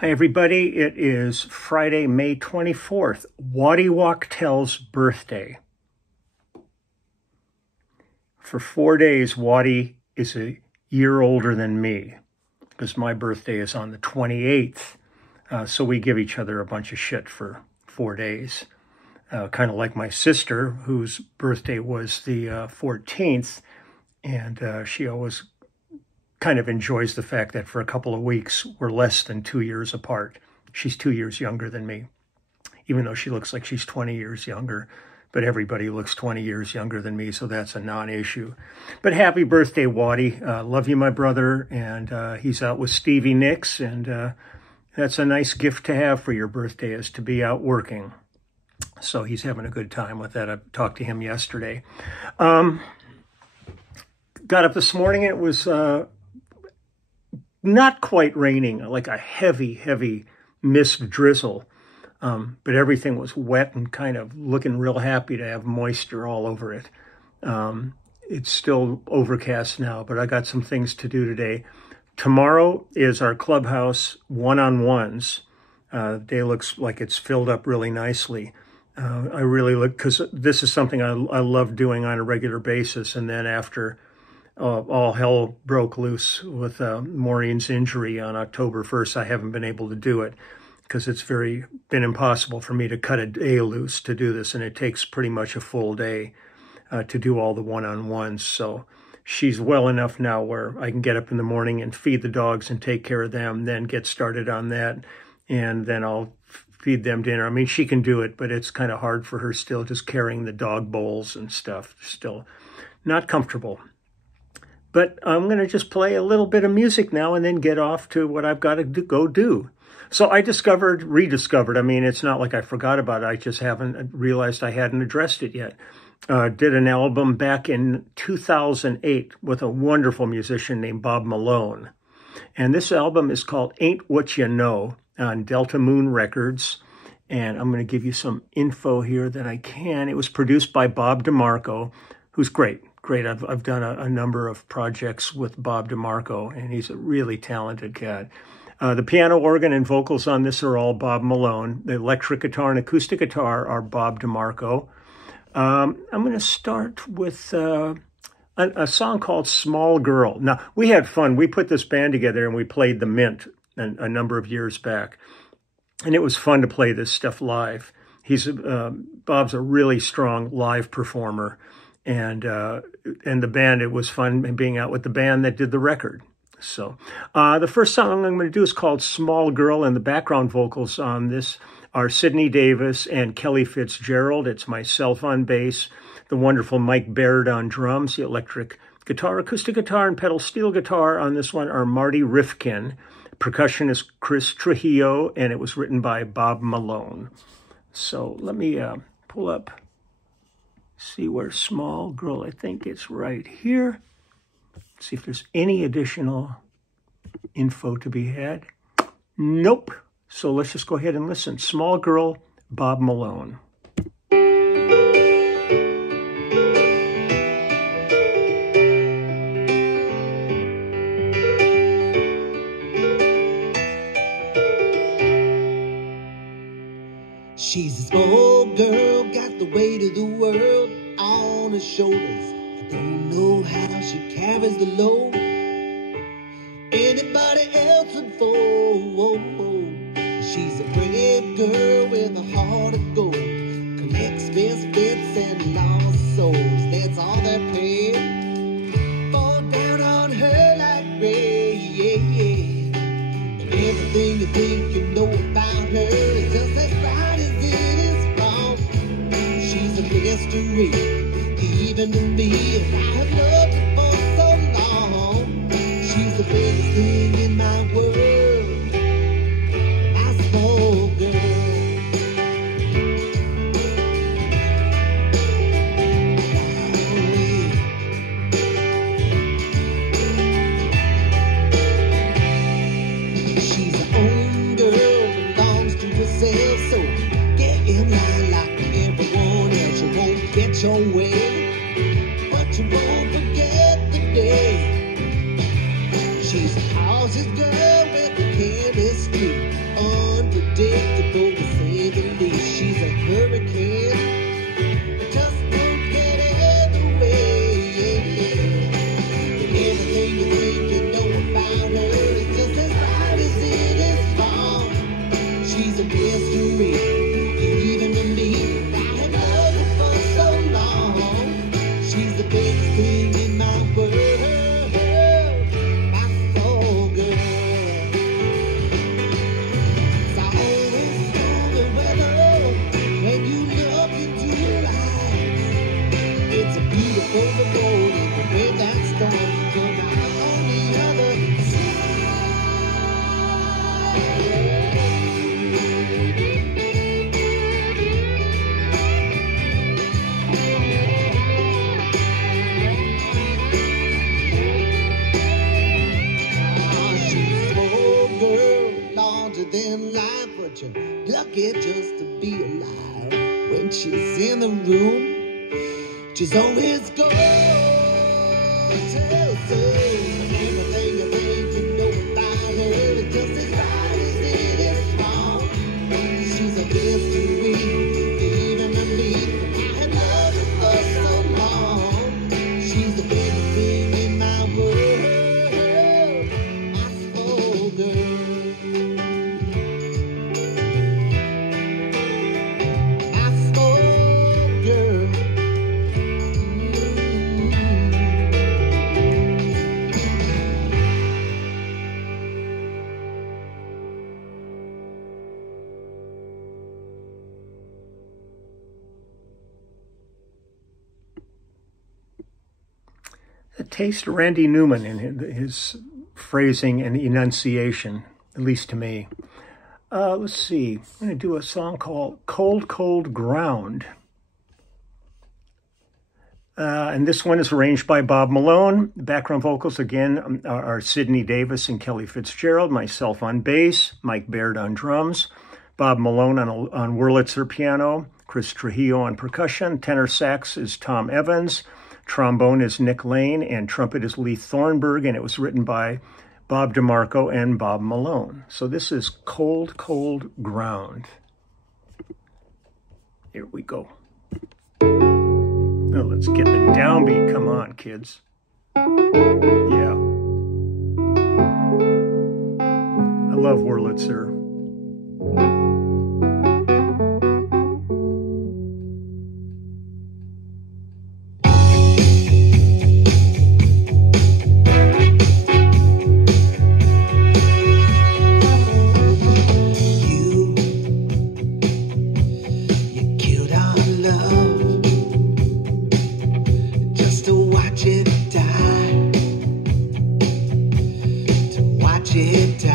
Hi, everybody. It is Friday, May 24th, Waddy Wachtel's birthday. For 4 days, Waddy is a year older than me because my birthday is on the 28th. So we give each other a bunch of shit for 4 days. Kind of like my sister, whose birthday was the 14th, and she always kind of enjoys the fact that for a couple of weeks, we're less than 2 years apart. She's 2 years younger than me, even though she looks like she's 20 years younger. But everybody looks 20 years younger than me, so that's a non-issue. But happy birthday, Waddy. Love you, my brother. And he's out with Stevie Nicks, and that's a nice gift to have for your birthday, is to be out working. So he's having a good time with that. I talked to him yesterday. Got up this morning. It was not quite raining, like a heavy mist drizzle. But everything was wet and kind of looking real happy to have moisture all over it. It's still overcast now, but I got some things to do today. Tomorrow is our clubhouse one-on-ones. The day looks like it's filled up really nicely. I really look, because this is something I love doing on a regular basis. And then after all hell broke loose with Maureen's injury on October 1st, I haven't been able to do it because it's been impossible for me to cut a day loose to do this. And it takes pretty much a full day to do all the one-on-ones. So she's well enough now where I can get up in the morning and feed the dogs and take care of them, then get started on that. And then I'll feed them dinner. I mean, she can do it, but it's kind of hard for her still, just carrying the dog bowls and stuff. Still not comfortable. But I'm going to just play a little bit of music now and then get off to what I've got to go do. So I rediscovered, I mean, it's not like I forgot about it. I just haven't realized I hadn't addressed it yet. Did an album back in 2008 with a wonderful musician named Bob Malone. And this album is called Ain't What You Know on Delta Moon Records. And I'm going to give you some info here that I can. It was produced by Bob DeMarco, who's great. I've done a number of projects with Bob DeMarco, and he's a really talented cat. The piano, organ, and vocals on this are all Bob Malone. The electric guitar and acoustic guitar are Bob DeMarco. I'm going to start with a song called Small Girl. Now, we had fun. We put this band together, and we played the Mint a number of years back. And it was fun to play this stuff live. Bob's a really strong live performer. And the band, it was fun being out with the band that did the record. So the first song I'm going to do is called Small Girl, and the background vocals on this are Sydney Davis and Kelly Fitzgerald. It's myself on bass, the wonderful Mike Baird on drums, the electric guitar, acoustic guitar, and pedal steel guitar on this one are Marty Rifkin. Percussion is Chris Trujillo, and it was written by Bob Malone. So let me pull up. See where Small Girl, I think it's right here. See if there's any additional info to be had. Nope. So let's just go ahead and listen. Small Girl, Bob Malone. She's a small girl, got the weight of the world on her shoulders. I don't know how she carries the load anybody else would fold. She's a brave girl with a heart of gold, collects misfits and lost souls. That's all that paid, fall down on her like rain. And everything you think you know about her is just as right as it is wrong. She's a mystery, even to me, and I have loved her for so long. She's the biggest thing in my world, my small girl. She's her own girl, belongs to herself, so get in line like everyone else. You won't get your way. Than life, but you're lucky just to be alive. When she's in the room, she's always going to say everything you think you know about her is just as right as it is wrong. She's a mystery, even to me. I have loved her for so long. She's the biggest thing in my world. I spoiled her. A taste of Randy Newman in his phrasing and enunciation, at least to me. Let's see. I'm going to do a song called Cold, Cold Ground. And this one is arranged by Bob Malone. The background vocals, again, are Sidney Davis and Kelly Fitzgerald. Myself on bass, Mike Baird on drums, Bob Malone on Wurlitzer piano, Chris Trujillo on percussion. Tenor sax is Tom Evans. Trombone is Nick Lane, and trumpet is Lee Thornburg, and it was written by Bob DeMarco and Bob Malone. So this is Cold, Cold Ground. Here we go. Now let's get the downbeat. Come on, kids. Yeah. I love Wurlitzer. It die.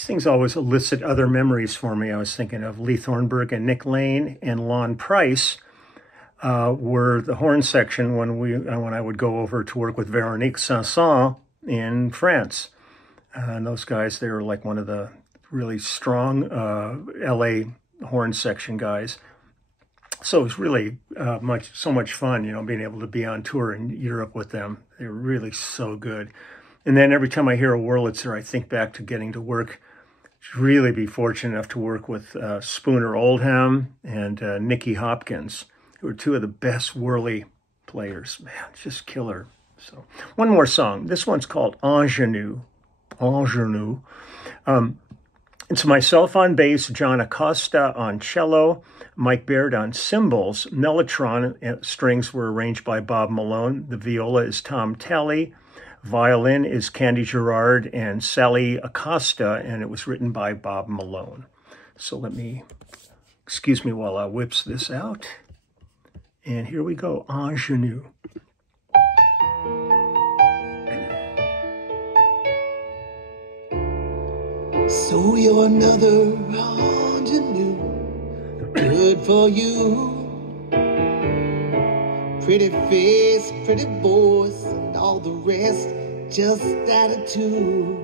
these things always elicit other memories for me. I was thinking of Lee Thornburg and Nick Lane and Lon Price were the horn section when I would go over to work with Véronique Sanson in France. And those guys, they were like one of the really strong LA horn section guys. So it was really so much fun, you know, being able to be on tour in Europe with them. They were really so good. And then every time I hear a Wurlitzer, I think back to getting to work, really be fortunate enough to work with Spooner Oldham and Nicky Hopkins, who are two of the best whirly players. Man, just killer. So one more song. This one's called Ingenue. Ingenue. It's myself on bass, John Acosta on cello, Mike Baird on cymbals. Mellotron strings were arranged by Bob Malone. The viola is Tom Talley. Violin is Candy Gerard and Sally Acosta, and it was written by Bob Malone. So excuse me while I whips this out. And here we go, Ingenue. So you're another ingenue, good for you. Pretty face, pretty voice, and all the rest, just attitude.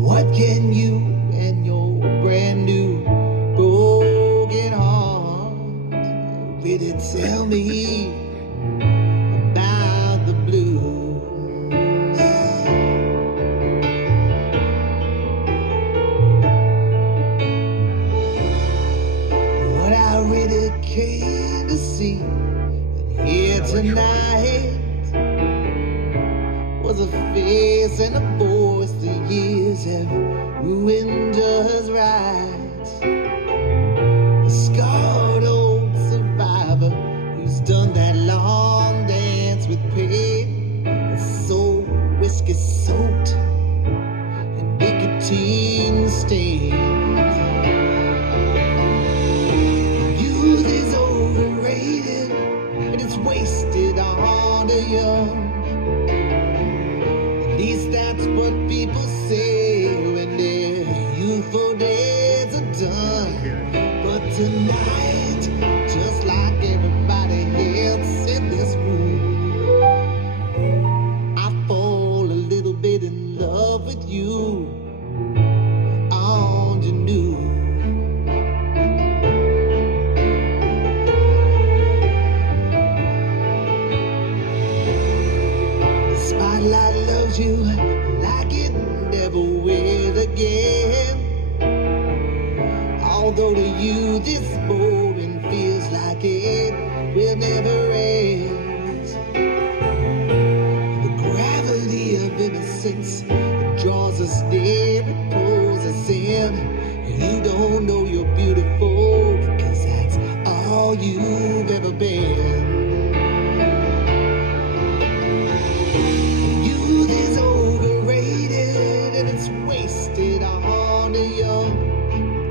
What can you and your brand new broken heart really tell me about the blues? What I really came to see here tonight was a face and a voice the years have ruined us right. A scarred old survivor who's done that long dance with pain, a soul whiskey soaked and nicotine stained. Youth is overrated and it's wasted on the young. At least that's what people say when their youthful days are done. But tonight, just like everybody else in this room, I fall a little bit in love with you, ingenue. The spotlight loves you like it never will again. Although to you this moment feels like it will never end. The gravity of innocence that draws us near and pulls us in. You don't know you're beautiful because that's all you've ever been. Youth is overrated and it's wasted on the young.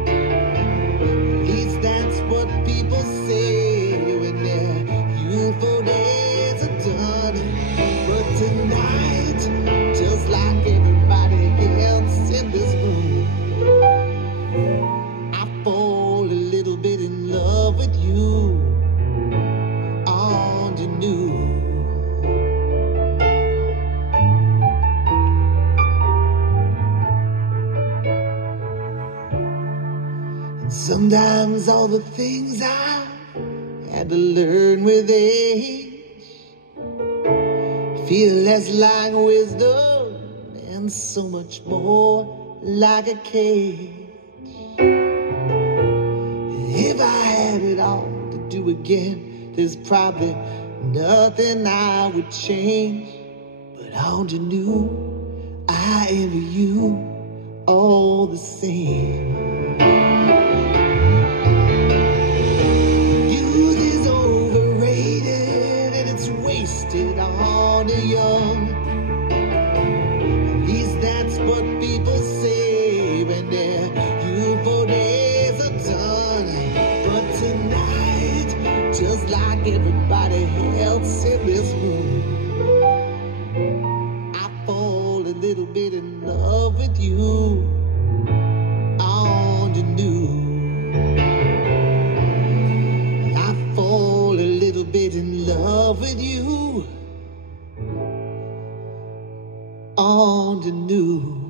At least that's what people say when their youthful days are done. But tonight, just like everybody else in this room, I fall a little bit in love with you, ingenue. And sometimes all the things I had to learn with age feel less like wisdom and so much more like a cage. If I had it all to do again, there's probably nothing I would change. But ingenue, I envy you all the same. Youth is overrated and it's wasted on the young. At least that's what people say when their youthful days are done. But tonight, just like everybody else in this room, I fall a little bit in love with you, you knew.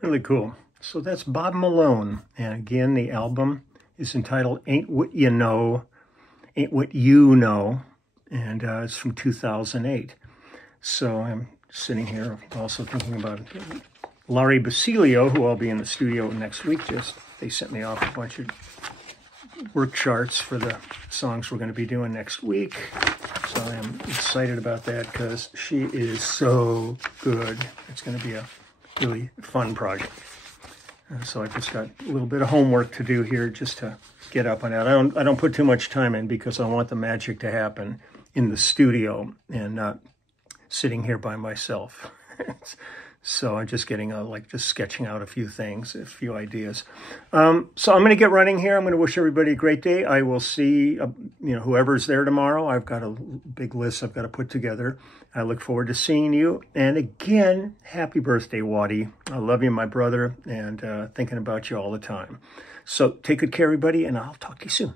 Really cool. So that's Bob Malone. And again, the album is entitled Ain't What You Know, Ain't What You Know. And it's from 2008. So I'm sitting here also thinking about Larry Basilio, who I'll be in the studio next week. They sent me off a bunch of work charts for the songs we're going to be doing next week. So I'm excited about that because she is so good. It's going to be a really fun project. So I just got a little bit of homework to do here just to get up on that. I don't put too much time in because I want the magic to happen in the studio and not sitting here by myself. So I'm just getting just sketching out a few things, a few ideas. So I'm going to get running here. I'm going to wish everybody a great day. I will see whoever's there tomorrow. I've got a big list I've got to put together. I look forward to seeing you. And again, happy birthday, Waddy. I love you, my brother, and thinking about you all the time. So take good care, everybody, and I'll talk to you soon.